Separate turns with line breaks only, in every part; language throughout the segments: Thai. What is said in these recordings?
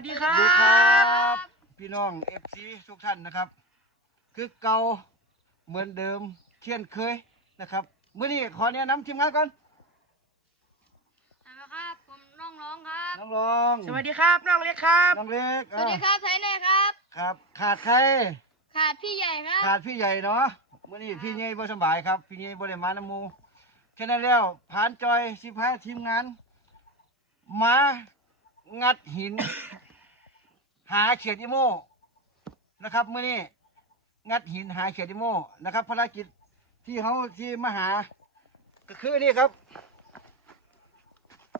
วัสดีครั
สวัสดีครับ
บ
พี่น้องเอฟซีทุกท่านนะครับ คือเก่าเหมือนเดิมเช่นเคยนะครับเมื่อนี้ขอแนะนำทีมงานก่อน
นะครับ ผมน้องร้องครับ
น้องรอง
สวัสดีครับน้องเล็กครับ
น้องเล็ก
สวัสดีครับไทยแน่ครับ
ครับ ขาดใคร
ขาดพี่ใหญ่ครับ
ขาดพี่ใหญ่เนาะเมื่อนี้พี่ใหญ่บ่สำบายครับพี่ใหญ่บ่ได้มาน้ำหมูแค่นั้นแล้วผ่านจอยสิพาทีมงาน มางัดหิน หาเขียดอิโมนะครับเมื่อนี้งัดหินหาเขียดอิโมนะครับภารกิจที่เขาที่มาหา ก็คือนี่ครับ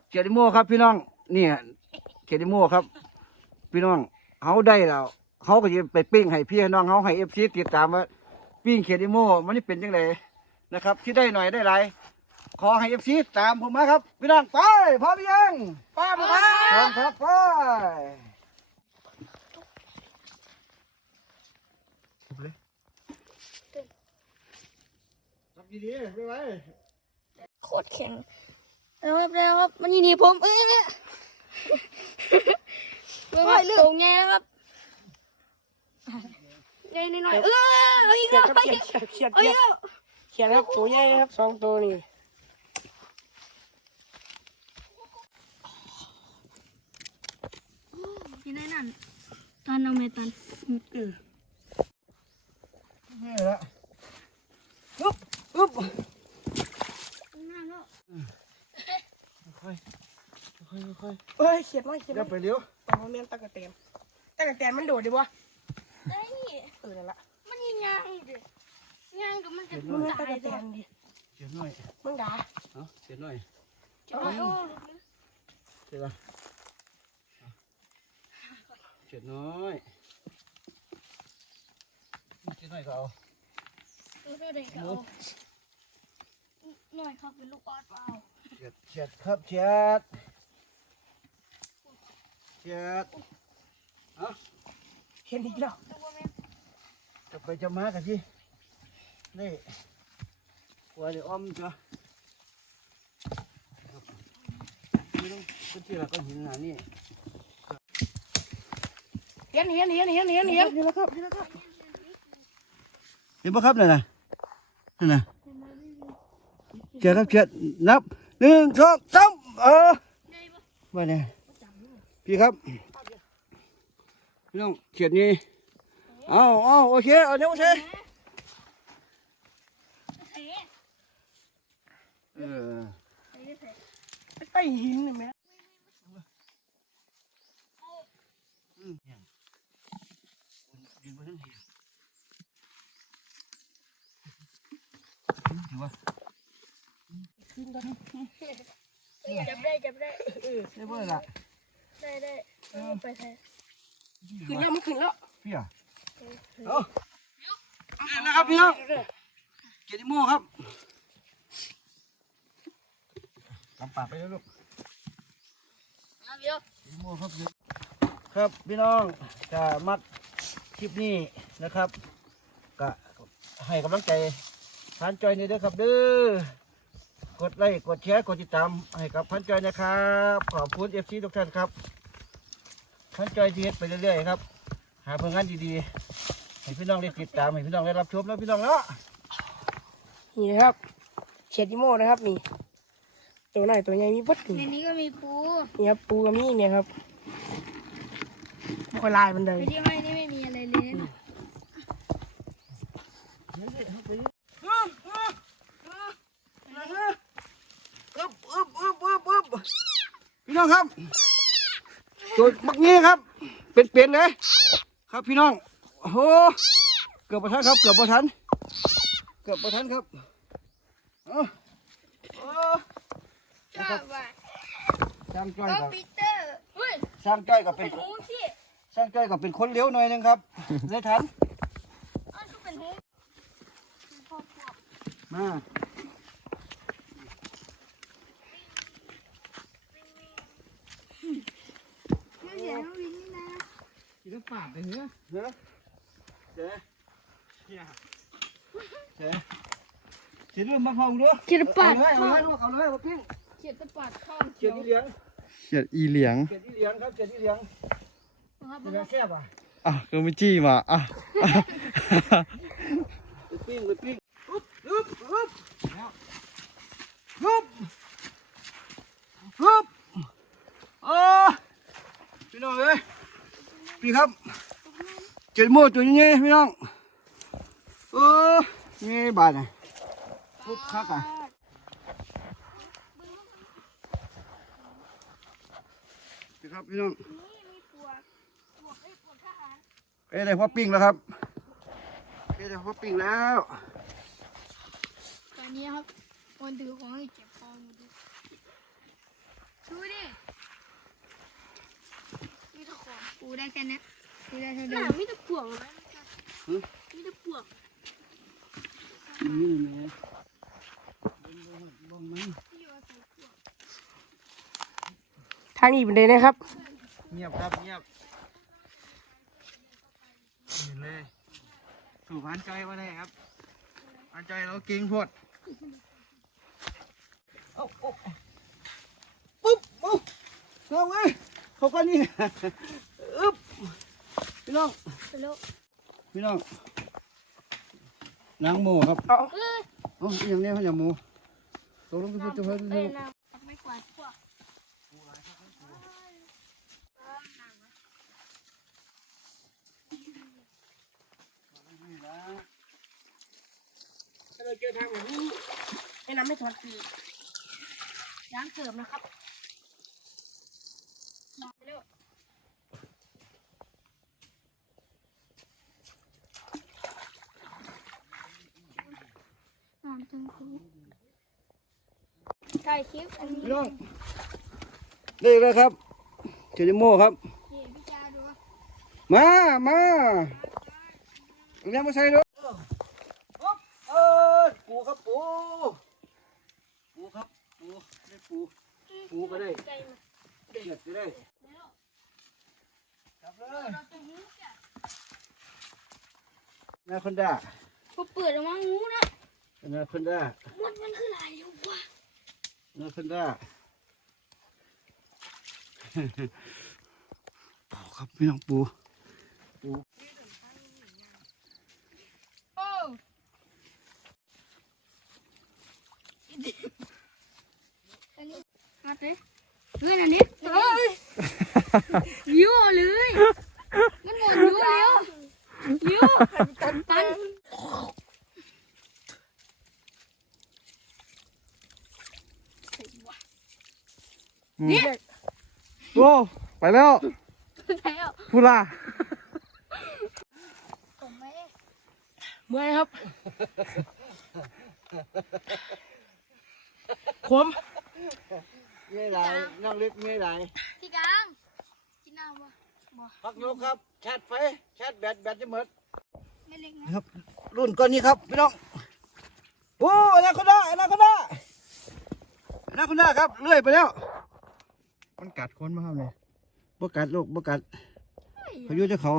เขียดอิโมครับพี่น้องนี่เขียดอิโมครับ พี่น้องเขาได้แล้วเขาก็จะไปปิ้งให้พี่ให้น้องเขาให้เอฟซีติดตามว่าปิ้งเขียดอิโมมันนี่เป็นยังไงนะครับ ที่ได้หน่อยได้หลายขอให้เอฟซีตามผมมาครับ พี่น้องไปพร้อมหรือยัง
ป้าบครั
พร้อม
บ
ครับไป ดีๆไปไว้
โคตรแข็งแล้วครับแล้วครับมันยิงหนีผมเออเมื่อวานตรงไงนะครับไงหน่อยๆเออเอาอีก
เขีย
แล้
ด
ว
ครับ
เอา
เขี
อี
ย
ก
ดเขียดเขียด
เอาอีกแล้ว
เขียดครับตัวใหญ่ครับสองตัวนี่
ที่ไหนนั่นตันเอาเมตัน
เออ
นี่ละอุ๊บ อุ๊บ
นั่นแล้ว
ค่อยค่อยค่อย
เอ้ยเขียดมากเขียด
อย่า
มา
ไปเร็ว
ปลาเมียนตะกะแตนตะกะแตนมันโดดดิวะ
ไอ้
เออนั่นละ
มันยิงยางดิยางกับมันจะ
มึงตะ
ตาย
กะแต
เลย
นดิ
เขียนหน่อย
มึงด่า
เอาเขียนหน่อย
เขียด
โอ้
มาย
โอ้
เขียนละเขียนน้อยเขียนหน่อยก็เอา
ดูเด็กเอาหน่อยครับเป็นลูกออดเปล่า
เขียดเขียดครับเขียดเขียด
เขียดอีกแล้ว
ดูว่าแม่
จะไปจะมากันที่นี่หัวเดี๋ยวอ้อมจ้ะครับนี่ต้องเป็นที่ละก็หินหนานี่
เห็นเห็นเห็นเห็นเห็นเห็นเห็นแล้วครับเห็นแล้วครับ
เห็นปะครับนั่นน่ะ นั่นนะเขียดครับเขียดนับหนึ่งสองสามเออมาเนี่ยพี่ครับพี่น้องเขียดนี่เอาเอาโอเคเอาเดี๋ยวโอเคเออ
ไอ้หินนี่แม่
อืมเนี่ยยืนบนนั้นเห็น ถือว่า
ขึ้นกัน
จับได้จับได้
เออ
ได้เบอร์ละ
ได้ได้ไปใส่
ขึ้นแล้วมันขึ้นแล้ว
พี่อะเอาเอานะครับพี่น้องเกียรติโม่ครับลำปากไปแล้วลูก
เอาเดี๋ยว
โมครับครับพี่น้องก็มักคลิปนี้นะครับก็ให้กำลังใจ พันจอยนี่เด้อครับเด้อกดไลค์กดแชร์กดติดตามให้กับพันจอยนะครับขอบคุณเอฟซีทุกท่านครับพันจอยทีเฮ็ดไปเรื่อยๆครับ หาผลงานดีๆให้พี่น้องได้ติดตามให้พี่น้องได้รับชมแล้วพี่น้องเนาะ
นี่นะครับเขียดอีโม่นะครับนี่ตัวไหนตัวใหญ่มีบัดอยู่
ในนี้ก็มีปู
นี่ครับปูกับมีเนี่ยครับบ่ค่อยลายมันเลย
ในที่ให้นี่ไม่มีอะไรเลยนะ
อึบอึบอึบอึบอึบ พี่น้องครับตัวมักงี้ครับ เป็นๆเลย ครับพี่น้องโอ้โหเกือบประทันครับ เกือบประทัน เกือบประทันครับเอาเอา
จ้าว่า
สร้างจ้อย
ก็
กับ
ปีเตอร์เฮ้ย
สร้างจ้อยกับเป็น
หูสิ
สร้างจ้อยกับเป็นคนเลี้ยวหน่อยหนึงครับเลยทัน
อันก็เป็นหู
มา
เดี๋ยวเดี๋ยววินนี่นะ
กิน ปากเลยเนี่ย
เด้อเจ๊เจ๊เจ๊ดูมาพองดู
เขียดปัด
เอาเลยเอาเลยลูกเอาเลยมาปิ้ง
เขียดปัดข้อม
เขียดอีเหลียง
เขียดอีเหลียง
เขียดอีเหลียงครับเขียดอีเหลียง
ครับ
เป็นไงแซ่บอะ
อะก็ไม่จี้มาอะ
ไปปิ้งไปปิ้งอึ๊บอึ๊บอึ๊บแล้วอึ๊บอึ๊บเออพี่น้องเอ้ย พี่ครับเจ็ดโมงตัวนี้พี่น้องเออนี่บาทน่ะปุ๊บคักอะพี่ครับพี่น้อง
นี่มีปวกปวกไอ้ยปวกทหาร
เอ้ยได้พอปิ้งแล้วครับเอ้ยได้พอปิ้งแล้ว
ตอนนี้ครับคนถือของให้เก็บของดูดิดูดินี่ ตะของปูได้แค่นี้ปูได้เท่าเดิมมีแต่ปวกไหมมีแต่ปวก
นี่แหละบ้องมัน
ที่อยู่อาศัยปวก
ทางนี้เป็นเลยนะครับ
เงียบครับเงียบเห็นเลยถูกพันใจมาได้ครับพันใจเราเก่งโพด
ปุ๊บปุ๊บน้องเอ้ยเขาก็นี่อึ๊บ พี่น้อง
ไปแล้ว
พี่น้องนางหมูครับ
เอา
เอ้ย
เอ๋ออย่างนี้เขาอย่างหมูตกลงไปพูดจะพูด
เอ้ยน้ำไม่กวาดพวก
ถ้าเราเจอทางแบบนี้ให้น้ำไม่ถอดคือ
ล้างเกือบนะครับมาไปเร็วน้ำจังคู ถ่ายคลิปอันนี้
พี่น้องนี่เลยครับเจนิโม่ครับ
นี่พี่จาดูว่า
มามาเอาเลี้ยงมาใส่ด้วยปุ๊บเออปูครับปู ปูครับปูได้ปู ปูก็ได้
ไก่มา
เด็ดก็ได้
แล้ว
จับเลย
เราจะงูแกะ
นาคอนด้า
พอเปิดออกมางูนะ
นาคอนด้า
มันมันคืออะไรอยู่วะ
นาคอนด้าปูครับพี่น้องปู
โอ้อันนี้มาเต้เฮ้ยอันนี้เฮ้ยยั่วเลยมันหมดยั่วแล้วยั่วปัน
นี่ยโอ้ไปแล้ว
แล้ว
พูล่า
ผมไม่
เมื่อยครับขม
เงี้ยไรนั่งเล็กเงี้ยไร
พี่กลางกินน้ำวะบ่
พักยกครับแชทไฟแชทแบตแบตจะหมด
ไม่เล็กนะ
นะครับ รุ่นก้อนนี้ครับพี่น้องโอ้อนาคอนด้าอนาคอนด้าอนาคอนด้าครับเลื่อยไปแล้ว
มันกัดคนมาครับเนี่ย
บกัดลูกบกัดเขาอยู่ที่เขา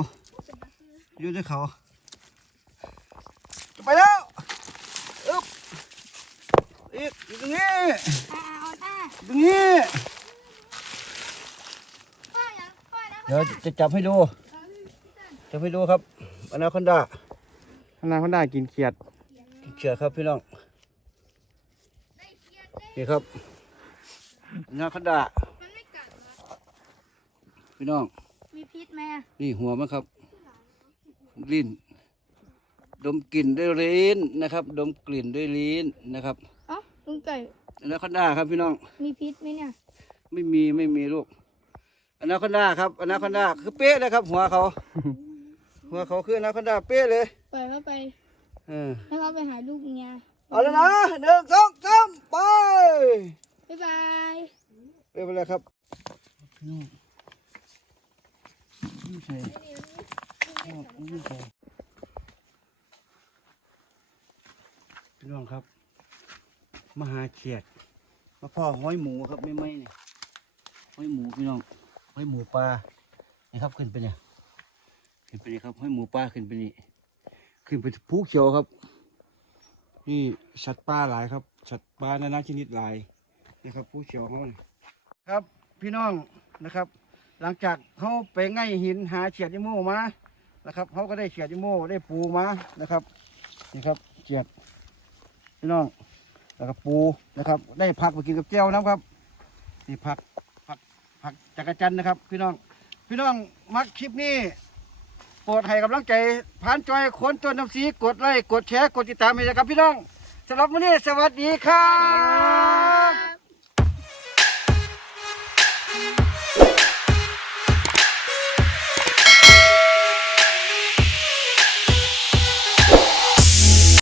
อยู่ที่เขาจะไปแล้วอึ๊บอีกอยู่ตรงนี้
อ่าเอาหน้า
ตรงนี้
ป้ายังป้านะ
เดี๋ยวจะจับให้ดูจับให้ดูครับอนาคอนด้า
ขนาดเขาได้กินเขียด
เชื่อครับพี่น้อง
ได้เกียร์ได้
นี่ครับอนาคอนด้า
มันไม่กัดเหรอ
พี่น้อง
มีพิษไหมอะ
นี่หัวมันครับ ลิ้น ดมกลิ่นด้วยลิ้นนะครับ ดมกลิ่นด้วยลิ้นนะครับ
เอ้าลุงไก่
อนาคอนด้าครับพี่น้อง
มีพิษไหมเนี่ย
ไม่มีไม่มีลูกอนาคอนด้าครับอนาคอนด้าคือเป๊ะเลยครับ หัวเขา หัวเขาคืออนาคอนด้าเป๊ะเลย
ปล่อยเขาไป
เออ
ให้เขาไปหาลูกเมีย
เอาแล้วนะหนึ่งสองสามไป
บ๊ายบาย
เป๊ะไปเลยครับพี่น้อง ไม่ใช่ไม่ใช่พี่น้องครับ มหาเขียดมาพ่อห้อยหมูครับไม่ไม่เนี่ยห้อยหมูพี่น้องห้อยหมูปลานี่ครับขึ้นไปเนี่ยขึ้นไปนี่ครับห้อยหมูปลาขึ้นไปนี่ขึ้นไปภูเขียวครับ นี่สัตว์ป่าหลายครับสัตว์ป่านานาชนิดหลายนี่ครับภูเขียวของมันครับพี่น้องนะครับ หลังจากเขาไปไง่หินหาเฉียดยิโมมานะครับเขาก็ได้เฉียดยิโมได้ปูมานะครับนี่ครับเฉียดพี่น้องแล้วก็ปูนะครับ ได้ผักไปกินกับเจ้านะครับนี่ผักผักผักจักรจันนะครับ พี่น้อง พี่น้องมักคลิปนี้โปรดให้กำลังใจผ่านจอยคนตัวน้ำสีกดไลค์กดแชร์กดติดตามให้นะครับ พี่น้องสำหรับวันนี้สวัสดีครับ